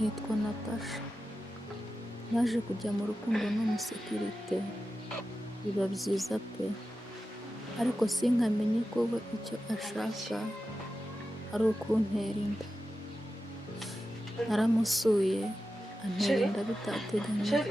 yitwa Natasha. Naje kujya mu rukundo n'umusekirite biba byiza pe, ariko sinkamenye ko we icyo ashaka ari ukuntera inda. Naramusuye antera inda bitateganyijwe.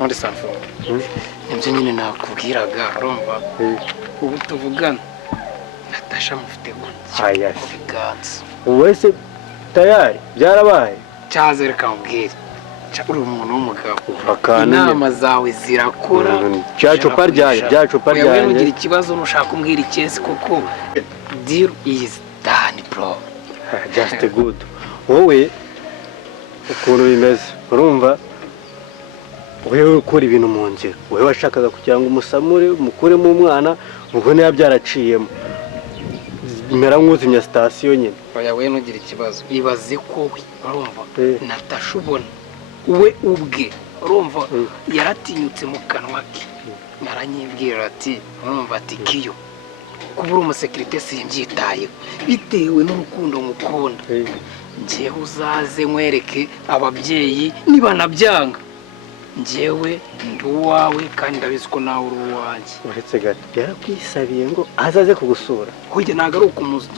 None sanfo nibyo nyine nakubwiraga urumva ubu tuvugana Natasha mufite ku biganza wese tayari byarabaye cyaze reka mubwire uri umuntu w'umugabo inama zawe zirakora cyacupa ryanjye nugira ikibazo nushaka umbwira ikesi kuko deal is done bro. Just good. Wowe ukuntu bimeze urumva wewe ukora ibintu mu nzira, wewe washakaga kugira ngo umusamure umukuremo umwana ubwo niya byaraciyemo mera nk'uzimya station nyine. Oya we nugira ikibazo ibaze ko urumva Natasha ubona we ubwe urumva yaratinyutse mu kanwa ke naranyibwira ati urumva ati kiyo kubura umusekirite simbyitayeho bitewe n'urukundo mukunda njyewe uzaze nkwereke ababyeyi niba nabyanga njyewe ndi uwawe kandi ndabizi ko nawe uri uwanjye. Uretse gato yarakwisabiye ngo azaze kugusura hoye ntago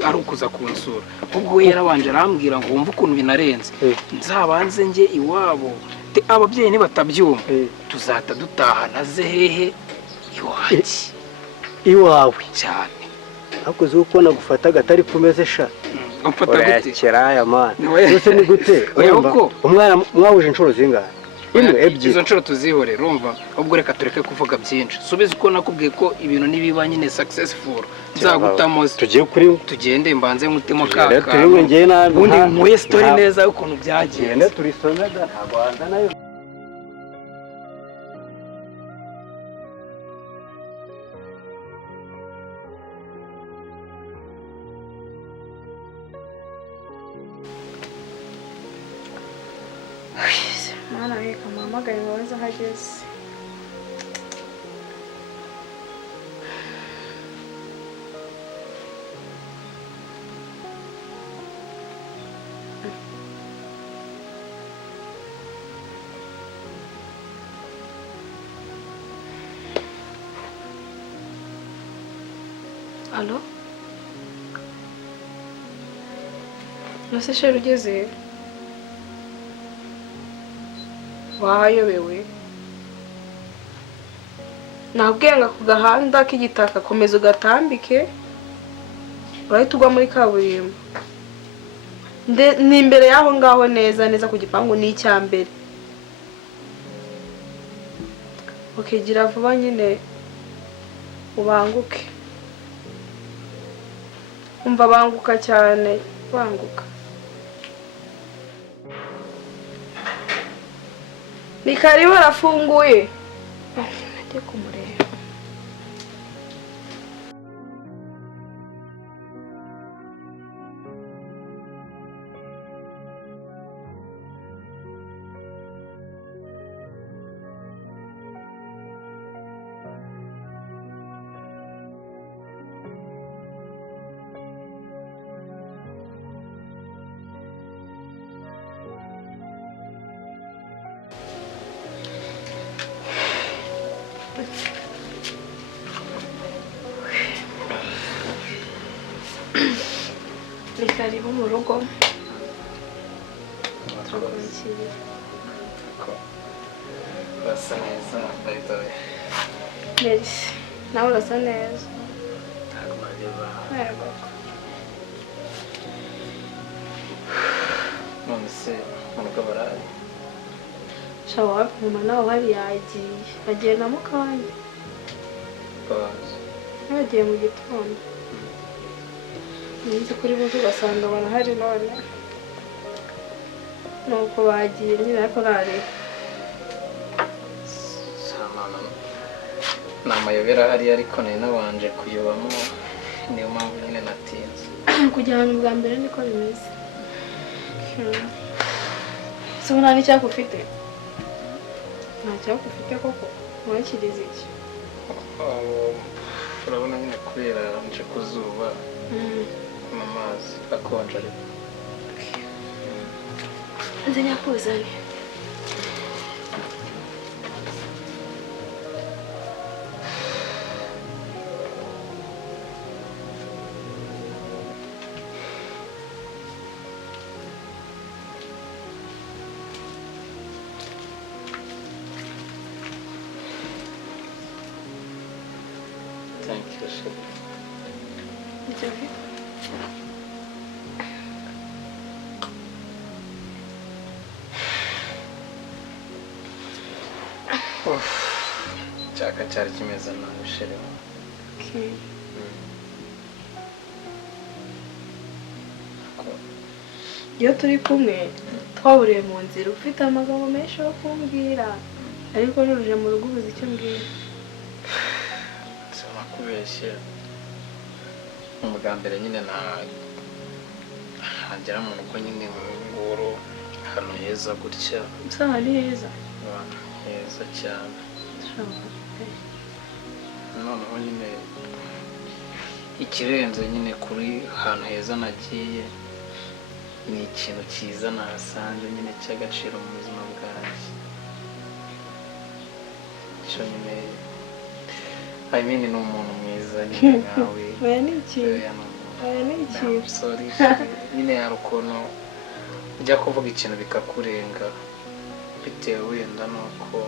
ari ukuza kunsura ubwo we yarabanje arambwira ngo wumva ukuntu binarenze nzabanze njye iwabo ababyeyi nibatabyumva tuzata dutahana ze hehe iwanjye iwawe cyane akoze uko nagufata gatari kumeze sha amfata gute keraya man ese ni gute umwana mwahuje inshuro zingahe imwe ebyiri izo nshuro tuzihore rumva ubwo reka tureke kuvuga byinshi subiza uko nakubwiye ko ibintu nibiba nyine successful nzagutamo tugiye kuri tugende mbanze nkutemo kaka turimwe ngiye nabi undi muye story neza ukuntu byagiye turisomeza ntago hanza nayo Mana reka mpamagare mubaze aho ageze. Alo? Nose sheri ugeze? Wayobewe nabwenga ku gahanda k'igitaka komeza ugatambike urahita ugwa muri kaburimbo ni imbere yaho ngaho neza ku gipangu ni icyambere. Okay gira vuba nyine ubanguke umva banguka cyane banguka ni karibu arafunguye najye kumureba. Ni karibu mu rugo. Basa neza bayitoye. Yes. Nawe urasa neza. Ntago mareba. Yego. None se munuko baraye. Shawa mama nawe bari yagiye. Agiye na mukanya. Bazi. Yagiye mu gitondo. Ninzi kuri buze ugasanga barahari none. Nuko bagiye nyine ariko nari. Samana. Namayobera hari ariko nari nabanje kuyobamo niyo mpamvu nyine natinze. kujya ahantu bwa mbere niko bimeze. Se nta n'icyaka ufite? Nta cyaka ufite koko? Wakiriza iki? urabona nyine kubera nje ku zuba mu mazi akonje ariko nzi nyakuzanye. thank you sheri. It's okay. Cyaka cyari kimeze nabi sheri. Okay. Iyo turi kumwe twahuriye mu nzira ufite amagambo menshi yo kumbwira ariko nuruje mu rugo ubuze icyo mbwira. Sinakubeshye ubwa mbere nyine hagera mu rugo nyine nguru ahantu heza gutya. Usanga ari heza. Heza cyane. Noneho nyine ikirenze nyine kuri ahantu heza nagiye ni ikintu cyiza nahasanze nyine cy'agaciro mu buzima bwanjye. Cyo nyine I mean ni umuntu mwiza nyine nkawe. Oya ni iki? Oya ni iki? Sorry. Nyine hari ukuntu ujya kuvuga ikintu bikakurenga bitewe wenda nuko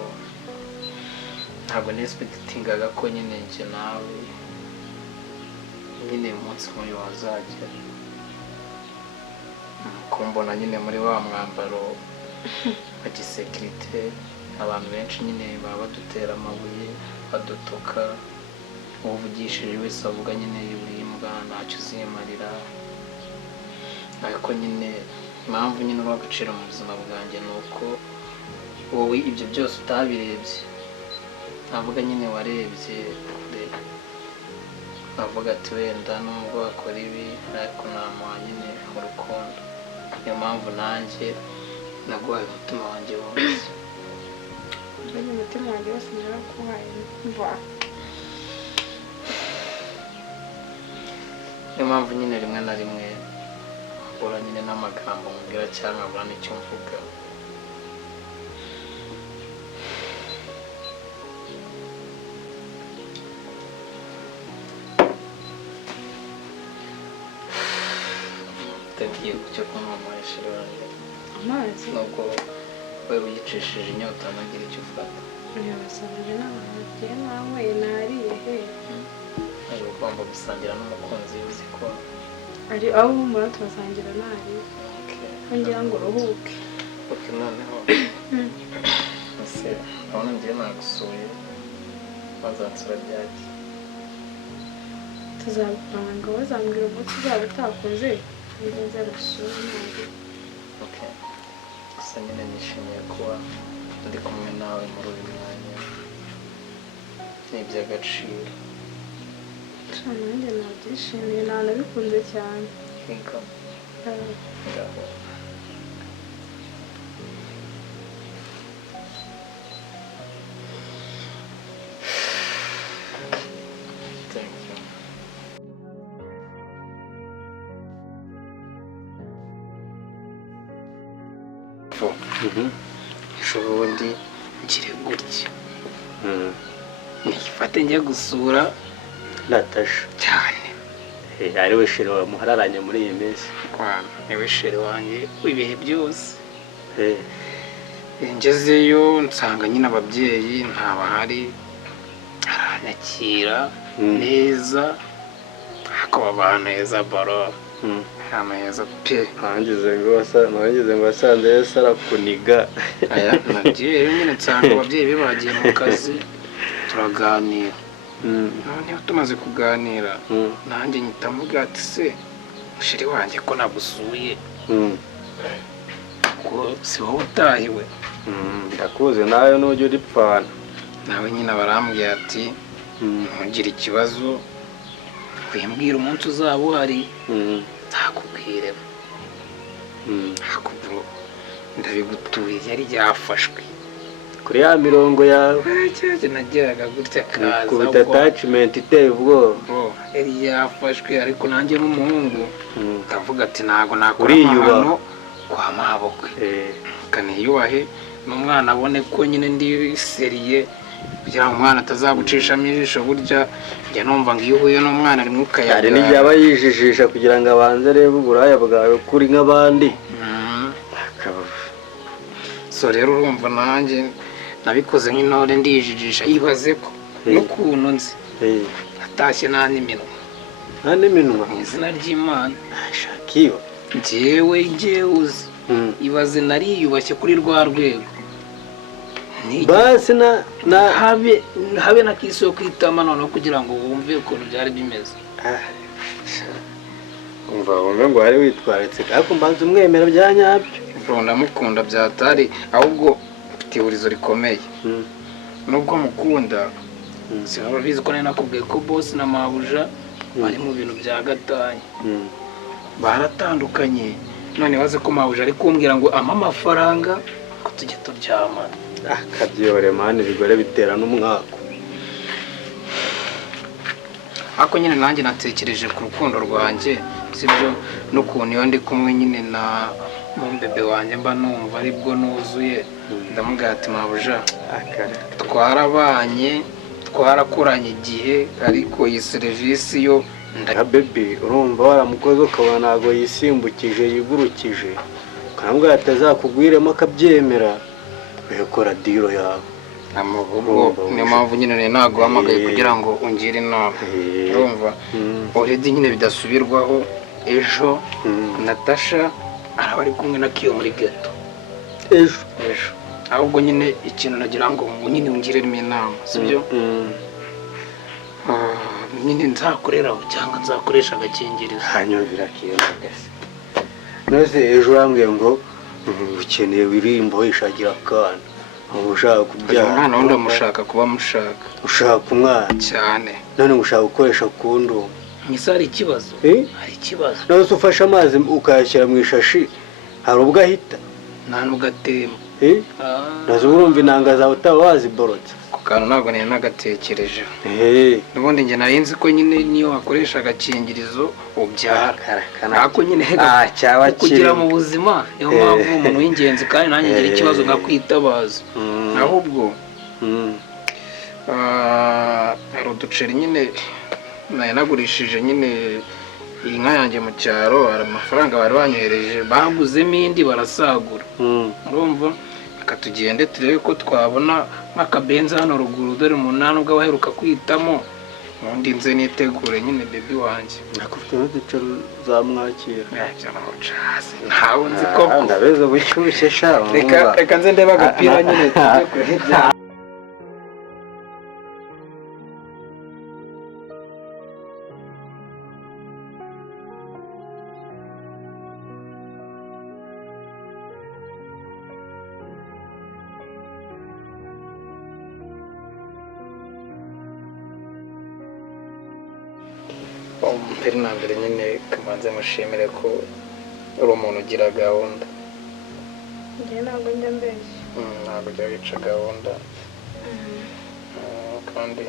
ntabwo nesipekitingaga ko nyine njye nawe nyine umunsi nk'uyu wazagera kumbona nyine muri wa mwambaro wa gisekirite. Abantu benshi nyine baba badutera amabuye badutuka, uvugishije wese avuga nyine yurimbwa ntacyo uzimarira, ariko nyine impamvu nyine uri agaciro mu buzima bwanjye ni uko wowe ibyo byose utabirebye. Navuga nyine warebye kure, avuga ati wenda nubwo wakora ibi ariko namuha nyine urukundo. Niyo mpamvu nanjye naguhaye umutima wanjye wose. Umutima wanjye wose narakuhaye mva. Niyo mpamvu nyine rimwe na rimwe mbura nyine n'amagambo mubwira cyangwa nkabura n'icyo mvuga. Utagiye kucyo kunywa sheri wanjye Amazi? nubwo wewe uyicishije inyota ntagira icyo ufata. Urabasanze n'abantu nanyweye nariye he? Ari ugomba gusangira n'umukunzi uzi ko ari aho umura turasangira nariye. Ngira ngo uruhuke. Okay, noneho ese urabona ngiye nagusuye bazansura ryaki? Tuzabipanga bazambwira umunsi uzaba utakoze niba nza gusura nabi. Okay. Gusa nyine nishimiye kuba ndi kumwe nawe muri uyu mwanya. Ni iby'agaciro. Nanjye nabyishimiye nanabikunze cyane. Hinga. Ngaho. Thank you. Ubundi ngire gutya nifate njya gusura Natasha cyane. ari we sheri wamuhararanye muri iyi minsi. Niwe sheri wanjye w'ibihe byose. Ngezeyo nsanga nyine ababyeyi ntabahari, aranyakira neza, ariko abantu heza baro. Ahantu heza pe. Nangize ngo wasanze Yesu arakuniga. Aya nagiye nyine nsanga ababyeyi be bagiye mu kazi turaganira. Noneho tumaze kuganira nanjye nyita mvuga ati se sheri wanjye ko nagusuye ko si wowe utahiwe? Ndakuze nawe n'ujya uripfana. Nawe nyine barambwira ati ntugire ikibazo wimbwira umunsi uzaba uhari ntakubwire bro ndabigutuye yari yafashwe kuri ya mirongo yawe nageraga gutya kaza kubita attachment iteye ubwoba yari yafashwe ariko nanjye n'umuhungu ndavuga ati ntago nakora uriyubaha amahano kwa mabukwe kaniyubahe n'umwana abone ko nyine ndi seriye kugira ngo umwana atazagucishamo ijisho burya njya numva ngo iyo uhuye n'umwana ari mwukayaga hari n'igihe aba yijijisha kugira ngo abanze arebe uburaya bwawe kuri nk'abandi so rero urumva nanjye nabikoze nk'intore ndijijisha yibaze ko n'ukuntu nzi natashye nta n'iminwa mu izina ry'Imana shakiyo njyewe uzi ibaze nariyubashye kuri rwa rwego basi habe na kisi yo kwitama noneho kugira ngo wumve ukuntu byari bimeze umva wumve ngo wari witwaritse ariko mbanza umwemera bya nyabyo ndamukunda byatari ahubwo mfite ihurizo rikomeye nubwo mukunda sinabizi ko nari nakubwiye ko boss na mabuja bari mu bintu bya gatanya baratandukanye none baze ko mabuja ari kumbwira ngo ama amafaranga ko tujye turyamana kabyore mani bigore bitera n'umwaka ako nyine nanjye natekereje ku rukundo rwanjye sibyo n'ukuntu iyo ndi kumwe nyine na mumbebe wanjye mba numva aribwo nuzuye ndamubwira ati mabuja twarabanye twarakoranye igihe ariko iyi serivisi yo bebe urumva waramukoze ukabona ntabwo yisimbukije yigurukije ukanambwira ati azakugwiremo akabyemera ukora diro yawe niyo mpamvu nyine ntabwo uhamagaye kugira ngo ungire inama urumva uredi nyine bidasubirwaho ejo Natasha araba ari kumwe na Kiyo muri geto ejo ahubwo nyine ikintu nagira ngo nyine ungiremo inama sibyo nyine nzakoreraho cyangwa nzakoresha agakingirizo hanyumvira Kiyo nose ejo urambwiye ngo ukeneye wirimbo wishagira akana ushaka kubyara umwana wundi amushaka kuba mushaka ushaka umwana cyane none ushaka gukoresha kundu mwisa hari ikibazo hari ikibazo nawe ufashe amazi ukayashyira mu ishashi hari ubwo ahita nta nubwo atemba nazo urumva inanga zawe utaba waziborotse ku kantu ntabwo nari nagatekereje n'ubundi njye nari nzi ko nyine niyo wakoresha agakingirizo ubyara ariko nyine kugira mu buzima niyo mpamvu umuntu w'ingenzi kandi nanjye ngira ikibazo nkakwitabaza ahubwo hari uduceri nyine nari nagurishije nyine iyi nka yanjye mu cyaro hari amafaranga bari banyohereje baguzemo indi barasagura urumva reka tugende turebe ko twabona nk'akabenzi hano ruguru dore umunani ubwo abaheruka kwitamo ubundi nze nitegure nyine bebi wanjye nakufite n'uduceri uzamwakira ntawe nzi koko ndabeza bushyushye sha reka nze ndebe agapira nyine tujye kurya mbere na mbere nyine kamanze mushimire ko uri umuntu ugira gahunda njye ntabwo njya mbeshya ntabwo ujya wica gahunda kandi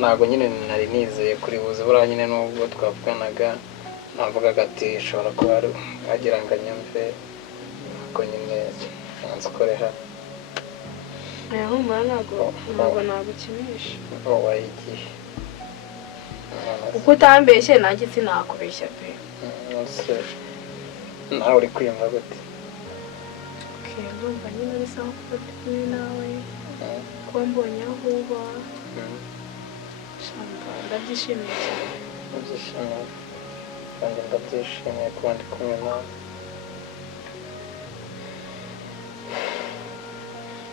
ntabwo nyine nari nizeye kuri buze buriya nyine nubwo twavuganaga navugaga ati ushobora kuba wagira ngo anyumve ariko nyine nsanze ukore hano humura ntabwo nagukinisha wowe igihe uko utambeshye nanjye sinakubeshya pe nawe uri kwiyumva gute ndumva nyine bisa nko kuba turi kumwe nawe kuba mbonye aho uba ndabyishimiye cyane ndabyishimiye kandi ndabyishimiye kuba ndi kumwe nawe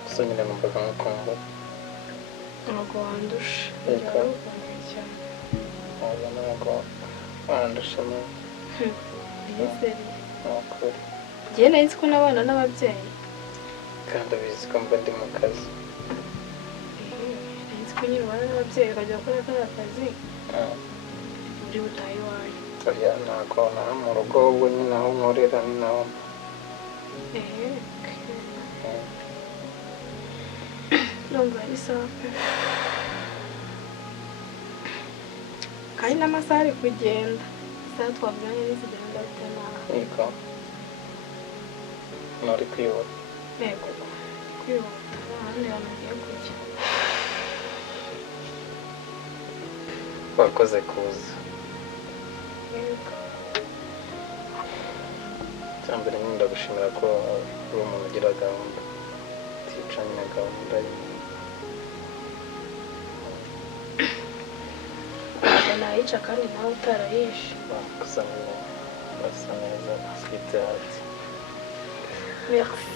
gusa nyine numvaga nk'ukumva ntabwo wandusha cyane ntabwo wandusha ukuri njyewe nari nzi ko n'abana n'ababyeyi kandi abizi ko mba ndi mu kazi nari nzi ko nyine ubana n'ababyeyi ukajya gukora kariya kazi uri butahe iwanyu. oya ntabwo naho mu rugo ahubwo nyine aho nkorera ni naho ndumva ari sawa pe. kandi n'amasaha ari kugenda, isaha twabyanye n'izigenda bite nawe. yego ntari kwihuta Yego kwihuta ahandi hantu ugiye kujya. wakoze kuza Yego icya mbere nyine ndagushimira ko uri umuntu ugira gahunda uticanye na gahunda ye. ntabwo nayica kandi nawe utarayishe. gusa nyine urasa neza ufite hati Merci.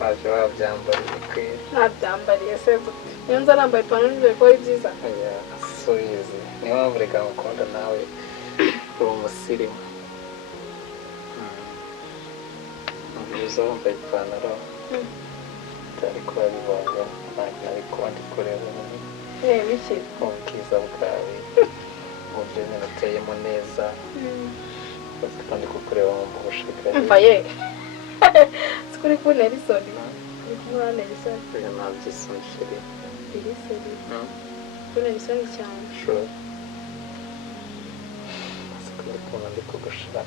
waje wabyambariye kweri Nabyambariye se gute? Iyo nza nambaye ipantaro n'ijipo ko ari byiza. oya subizi niyo mpamvu reka ngukunda nawe uri umusirimu. Nziza wambaye ipantaro utari kuba bibonye ntabwo nari kuba ndi kureba Biki? ubwiza bwawe uburyo nyine uteyemo neza kandi kukureba wumva ubushakari. Umva ye sikuri kuntera isoni, uri kumurantera isoni. oya ntabyisoni sheri Iri isoni kuntera isoni cyane. sure sikuri kubona ndi kugushaka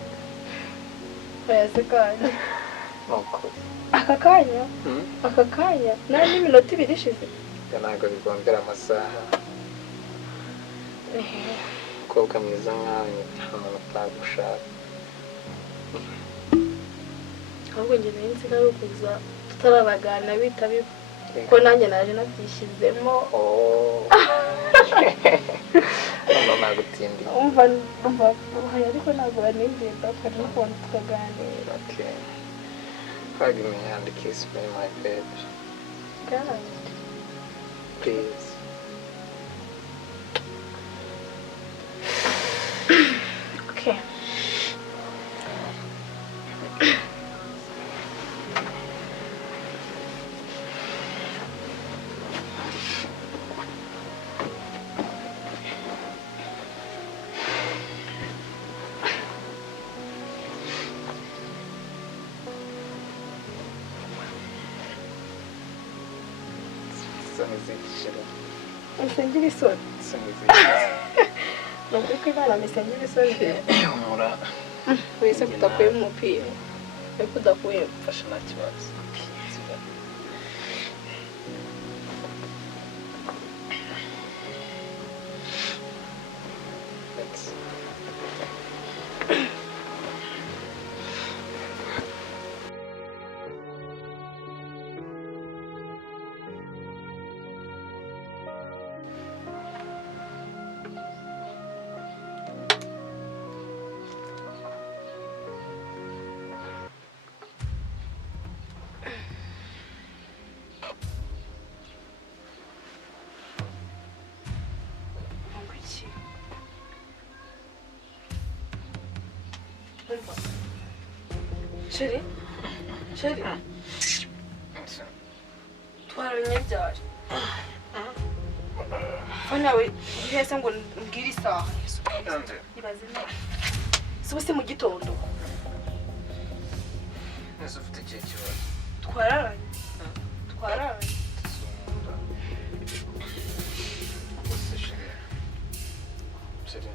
Oya se kanya ni ukuri aka kanya nta n'iminota ibiri ishize. ibyo ntabwo bigombera amasaha. umukobwa mwiza nkawe nta muntu utagushaka. ahubwo njye nari nzi ko ari ukuza tutarabaganira bihita biba ko nanjye naje nabyishyizemo. hano nagutindiye. umva ariko ntabwo banizeza twari no kubona tukaganira. okay hug me and kiss me my baby God. please. Okay. isoni zigishira Misengera isoni. isoni zigishira Ni ukuri ko Imana misengera isoni. humura Wese kudakuyemo umupira. Ariko udakuyemo. mfashe nta kibazo. Chérie, twaranye ryari? Fana we uhese ngo mbwire isaha. Ibaze neza. Si mu gitondo. Nese ufite ikihe kibazo? Twararanye. Gusa sheri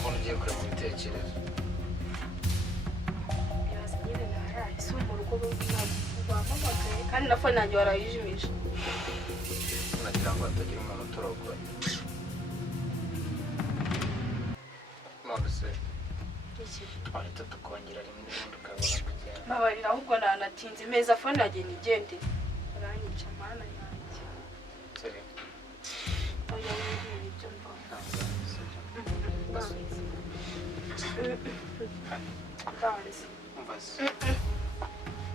mbona ugiye kure mu bitekerezo. Ibaze nyine naraye. Si mu rugo bampamagaye kandi na fone yanjye warayijimije. nagira ngo hatagira umuntu utorogoye. none se Iki? twahita tukongera rimwe n'ubundi ukabona kugenda. Mbabarira ahubwo nanatinze imeza fone yanjye nigende. Aranyica mana yanjye. Seri Oya ngiye ibyo mva.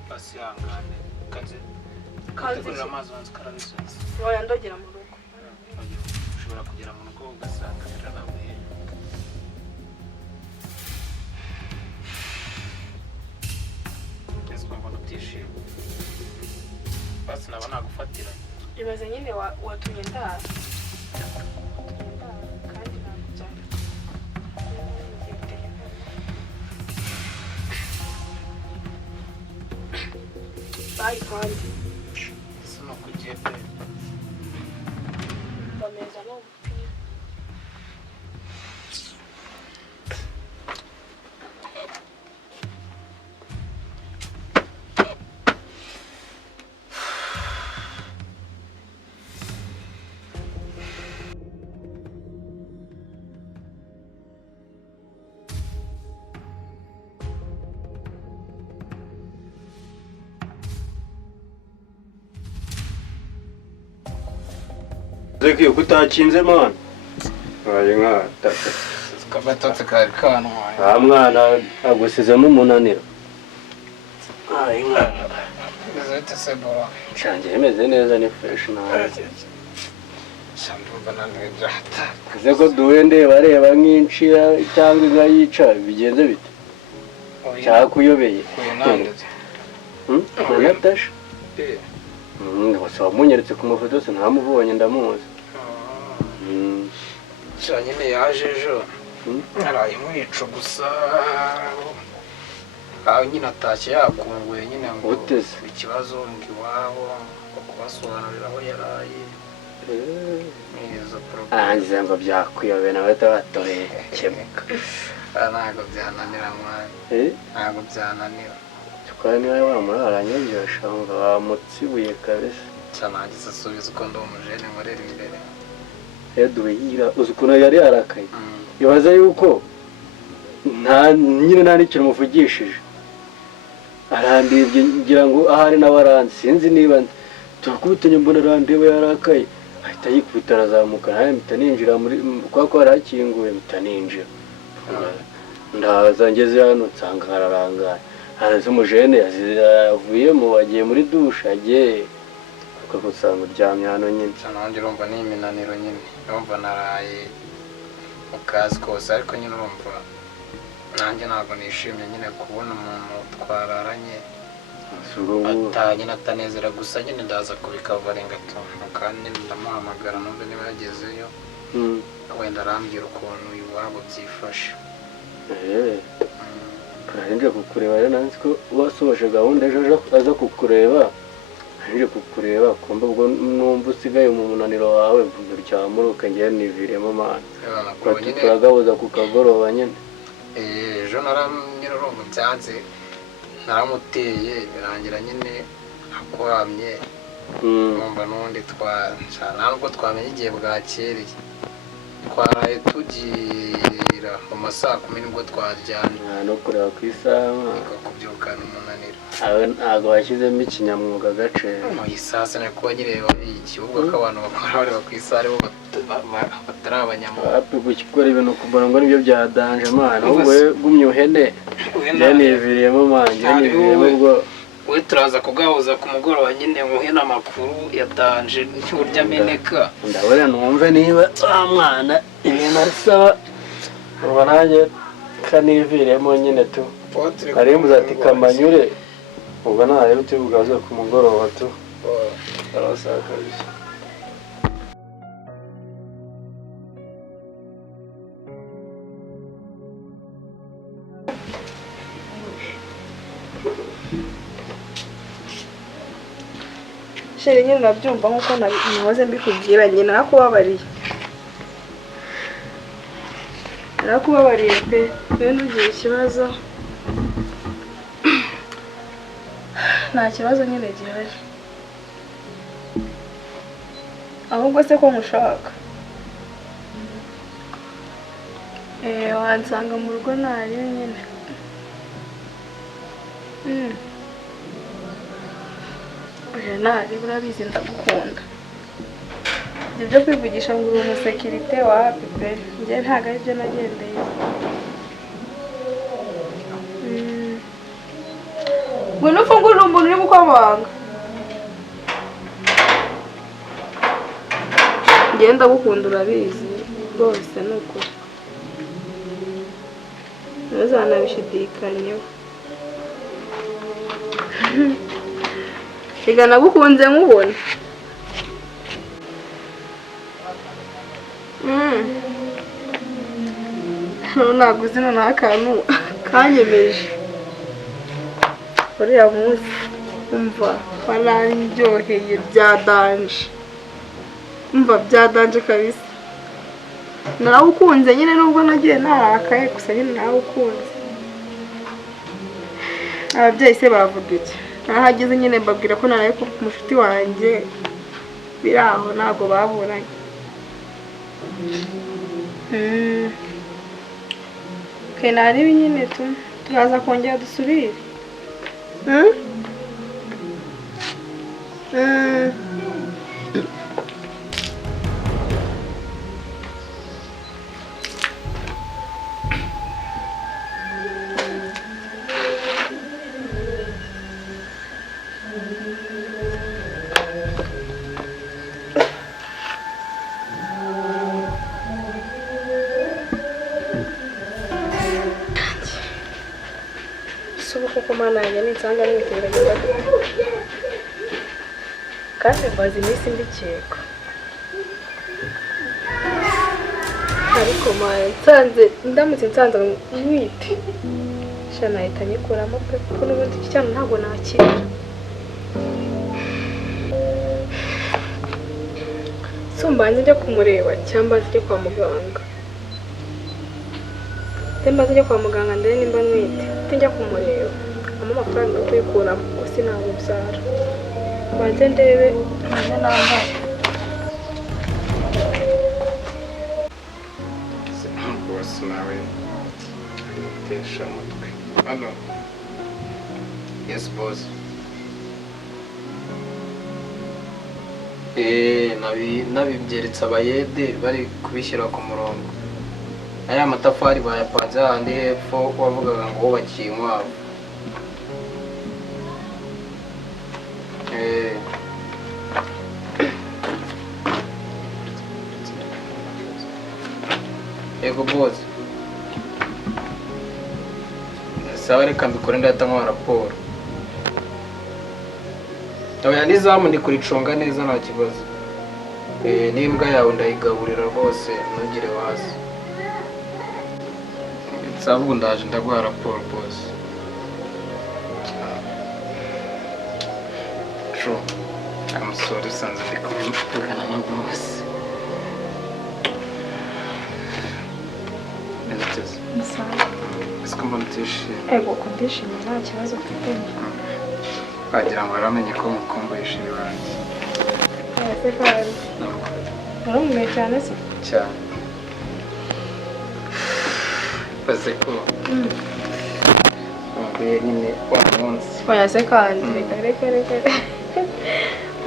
basi hangane kaze kategurira amazi wanze karabisonze. Oya ndogera mu rugo. ushobora kugera mu rugo ugasanga biranabuye. ese mbona utishimye basi naba nagufatiranye. ibaze nyine watumye ndara kandi ntabwo cyane bayi kandi sino kugiye pe bameza no Zeki kutakinze man. Ayi nka tata. kabatotse kari kanwaye Mwana agusizemo umunaniro. Ayi nka. bizete sebora Cyanjye imeze neza ni fresh nawe. shandumva nanebya hata Kaze ko duhende bareba nk'inshira cyangwa inka yica bigenze bite? Cyakuyobeye. uyu nandeze Natasha. eh Gusa wamunyeretse ku mafoto se ntamubonye ndamuzi. nyine yaje ejo araye mwico gusa aho nyine atashye yakunguye nyine ngo Uteze. ikibazo ngo iwabo ngo kubasobanurira aho yaraye n'izo porogaramu Angize ngo byakuyobeye nawe tabatoreye kemuka. ntabwo byananira mwana ntabwo byananira Kwa niwe wamuraranye byashanga wamutsibuye kabisa. cyanangiza asubiza uko ndi umujene nkorera imbere Edwira uzukuno yari arakaye. Ibaza yuko nta n'ikintu muvugishije. Arandibye ngira ngo ahari n'abaranzi sinzi niba tukubitanye mbona arandebe yarakaye. Ahita yikubita arazamuka nawe mpita ninjira muri kwa ko harakinguye mpita ninjira. Ndaza ngeze hano nsanga hararangaye. Haraze umujene yazivuyemo wagiye muri dushe agiye ukagusanga uryamye hano nyine. nanjye urumva ni iminaniro nyine urumva naraye mu kazi kose ariko nyine urumva nanjye ntabwo nishimye nyine kubona umuntu twararanye atanye atanezera gusa nyine ndaza kubikavaringa tuntu kandi ndamuhamagara numve niba yagezeyo wenda arambwira ukuntu iwabo byifashe nje kukureba rero nanzi ko wasohoje gahunda ejo aza kukureba nje kukureba kumva ubwo numva usigaye mu munaniro wawe nturyamuruka ngiye niviremo mana turagabuza ku kagoroba nyine ejo naranyine urumva byanze naramuteye birangira nyine akwamye urumva n'ubundi ntabwo twamenye igihe bwakereye twaraye tugira mu masaa 10 nibwo twaryamye no kureba ku isaha kubyukana umunaniro ntabwo washyizemo ikinyamwuga gace mu isasa ni kuba nyireba ikibuga k'abantu bakora bareba ku isaha aribo batari abanyamwuga gukora ibintu kubona ngo nibyo byadanje mana wowe gumye uhene niviriyemo manje niviriyemo ubwo we turaza kugahuza ku mugoroba nyine muhe n'amakuru yatanje n'uburyo ameneka ndabona numve niba mwana ibintu asaba urwa nanjye kaniviriyemo nyine tu arimbuza ati kamanyure ubwo ntarebe tubugaze ku mugoroba tu arasaka kabisa sheri nyine nabyumva nkuko nahoze mbikubwira nyine narakubabariye pe ntugire ikibazo nta kibazo nyine gihari ahubwo se ko nkushaka wansanga mu rugo ntari nyine ntari urabizi ndagukunda ibyo kwivugisha ngo uri umusekirite wa happy pe njye ntabwo ari byo nagendeye ngwino ufungurire umuntu uri gukomanga njye ndagukunda urabizi rwose ni ukuri ntuzanabishidikanyeho reka nagukunze nkubona ntabwo uzi noneho akantu kanyemeje uriya munsi umva wararyoheye bya danje umva bya danje kabisa narawukunze nyine nubwo nagiye narakaye gusa nyine narawukunze ababyeyi se bavuga iki narahageze nyine mbabwira ko naraye ku mushuti wanjye biri aho ntabwo baburanye naribi nyine turaza kongera dusubire kuko mana yanjye nitsanga n'ibiterageza kandi mbaza iminsi mbikeka ariko ndamutse nsanze mwite sha nahita nyikuramo pe kuko n'ubundi iki cyane ntabwo nakira sumbanye njya kumureba cyangwa njye kwa muganga Temba zijya kwa muganga ndende nimba nwite njya kumureba amafaranga yo kuyikuramo ko sinabubyara banze ndebe none nambaye bose nawe tesha mutwe hano yes boss nabibyeretse abayede bari kubishyira ku murongo aya matafari bayapanze handi hepfo wavugaga ngo wubakiye inkwavu yego boss sawa reka mbikore ndatanga raporo oya nizamu ndi kuricunga neza nta kibazo n'imbwa yawe ndayigaburira rwose ntugire hasi sabu ndaje ndaguha raporo boss true I'm sorry sanze ndikumvugana na boss Ese kumva ntishimye ego kundishimye nta kibazo mfite wagira ngo baramenye ko mukumva yishimye banjye ese kandi narumwe cyane se cyane baze ko wambaye nyine wa munsi oya se kandi reka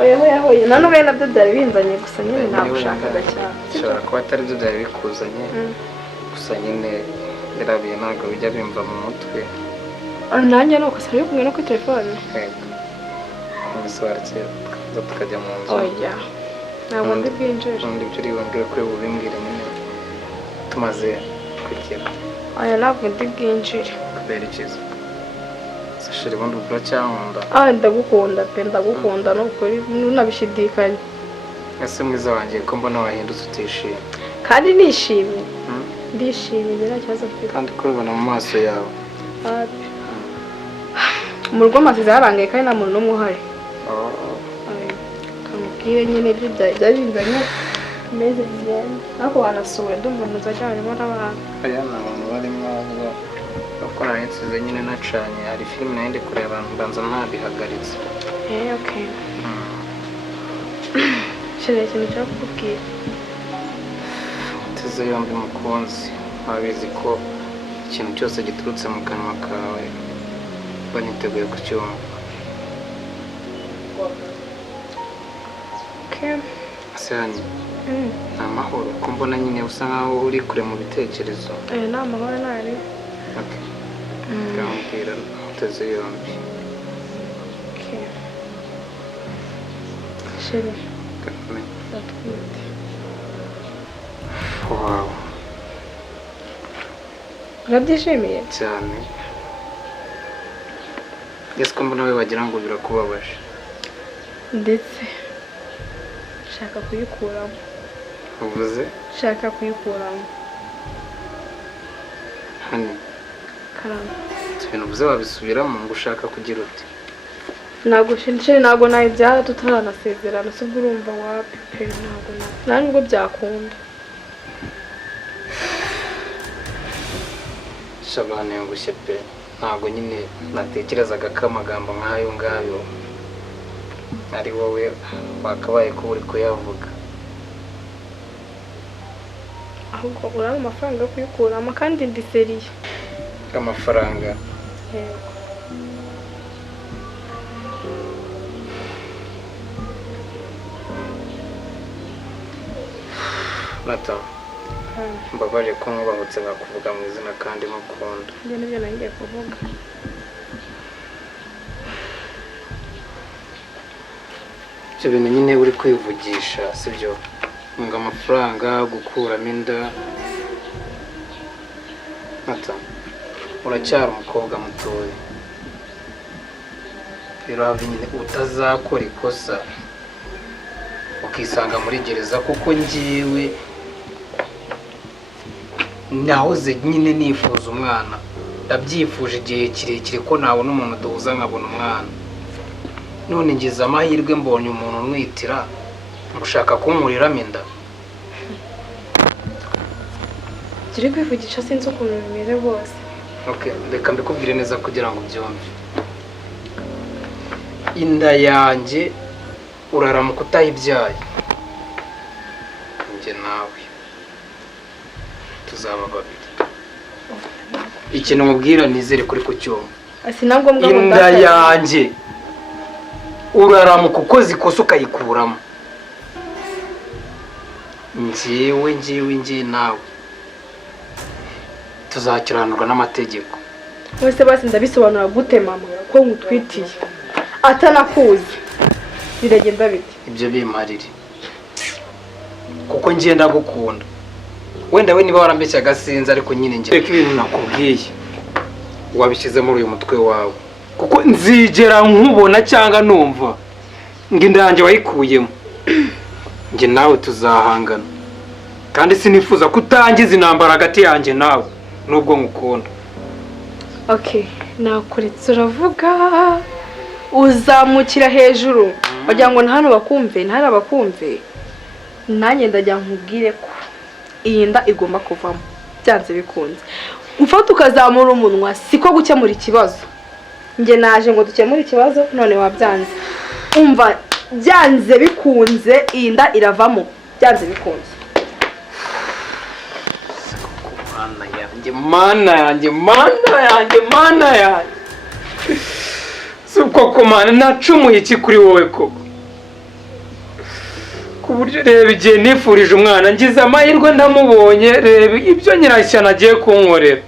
oya none ubaye nabyo byari binzanye gusa nyine ntabwo ushakaga cyane bishobora kuba atari byo byari bikuzanye gusa nyine birabiye ntabwo bijya bimva mu mutwe nanjye nuko sari kumwe no kuri telefone umusobanukira tukajya mu nzu oya ntabwo ndi bwinjire ubundi ibyo uri bumbwire kuri bubimbwire nyine tumaze kugera oya ntabwo ndi bwinjire kubera ikiza sashira ubundi ubura cyankunda ndagukunda pe ndagukunda nukuri nunabishidikanya ese mwiza wanjye ko mbona wahindutse utishimye kandi nishimye ndishimye ngira kibazo mfite kandi kurubona mu maso yawe mu rugo amasizi yarangaye kandi nta muntu n'umwe uhari kamubwire nyine ibyo byari bizanye meze bigenda ariko wanasuwe ndumva muzajya harimo n'abantu aya ni abantu barimo aho kuko nari nsize nyine nacanye hari filime nayo ndi kureba mbanza ntabihagaritse okay shira ikintu cyo kukubwira teze yombi mukunzi wabizi ko ikintu cyose giturutse mu kanwa kawe baniteguye kucyumva Asani ni amahoro ko mbona nyine usa nkaho uri kure mu bitekerezo ni amahoro ntari bwambwira uteze yombi shira ndatwite wow urabyishimiye cyane ese ko mbona we wagira ngo birakubabaje ndetse nshaka kuyikuramo uvuze Shaka kuyikuramo. Hani Karame. ibintu uvuze wabisubiramo ngo ushaka kugira uti. Ntabwo nayibyara tutaranasezerana se ubwo urumva wapi pe nta nubwo byakunda. Shabane ngushye pe ntabwo nyine natekerezaga ko amagambo nk'ayo ngayo ari wowe wakabaye ko uri kuyavuga. Ahubwo urabona amafaranga yo kuyikuramo kandi ndi seriye. Amafaranga Yego. Nata mbabaje ko nkubahutse nkakuvuga mu izina kandi nkukunda. Njye nibyo nangiye kuvuga. Ibyo bintu nyine uri kwivugisha sibyo ngo amafaranga gukuramo inda. Nata uracyari umukobwa mutoya rero have nyine utazakora ikosa ukisanga muri gereza kuko njyewe nahoze nyine nifuza umwana ndabyifuje igihe kirekire ko nabona umuntu duhuza nkabona umwana none ngize amahirwe mbonye umuntu unwitira ngushaka kunkuriramo inda. Kiri kwivugisha sinzi ukuntu bimeze rwose. Okay, reka mbikubwire neza kugira ngo byumve. Inda yanjye uraramuka utayibyaye njye nawe tuzaba babiri. Ikintu mubwira nizere kuri ku cyuma. Sinabwo mbwa Inda yanjye uraramuka ukoze ikosa ukayikuramo njyewe nawe tuzakiranurwa n'amategeko. Wese basi ndabisobanura gute mama ko ngutwitiye atanakuzi biragenda bite? Ibyo bimarire kuko ngiye ndagukunda wenda we niba warambeshya agasinza ariko nyine ngiye reka ibintu nakubwiye wabishyize muri uyu mutwe wawe kuko nzigera nkubona cyangwa numva ngo inda yanjye wayikuyemo njye nawe tuzahangana kandi sinifuza kutangiza intambara hagati yanjye nawe nubwo ngukunda. Okay, nakuretse uravuga uzamukira hejuru wagira ngo hano bakumve ntari abakumve nanjye ndajya nkubwire ko iyi nda igomba kuvamo byanze bikunze. Ufata ukazamura umunwa siko gukemura ikibazo. Njye naje ngo dukemure ikibazo none wabyanze. Umva byanze bikunze iyi nda iravamo byanze bikunze. Mana yanjye suko komana nacumuye iki kuri wowe koko ku buryo reba igihe nifurije umwana ngize amahirwe ndamubonye reba ibyo nyirashyana agiye kunkorera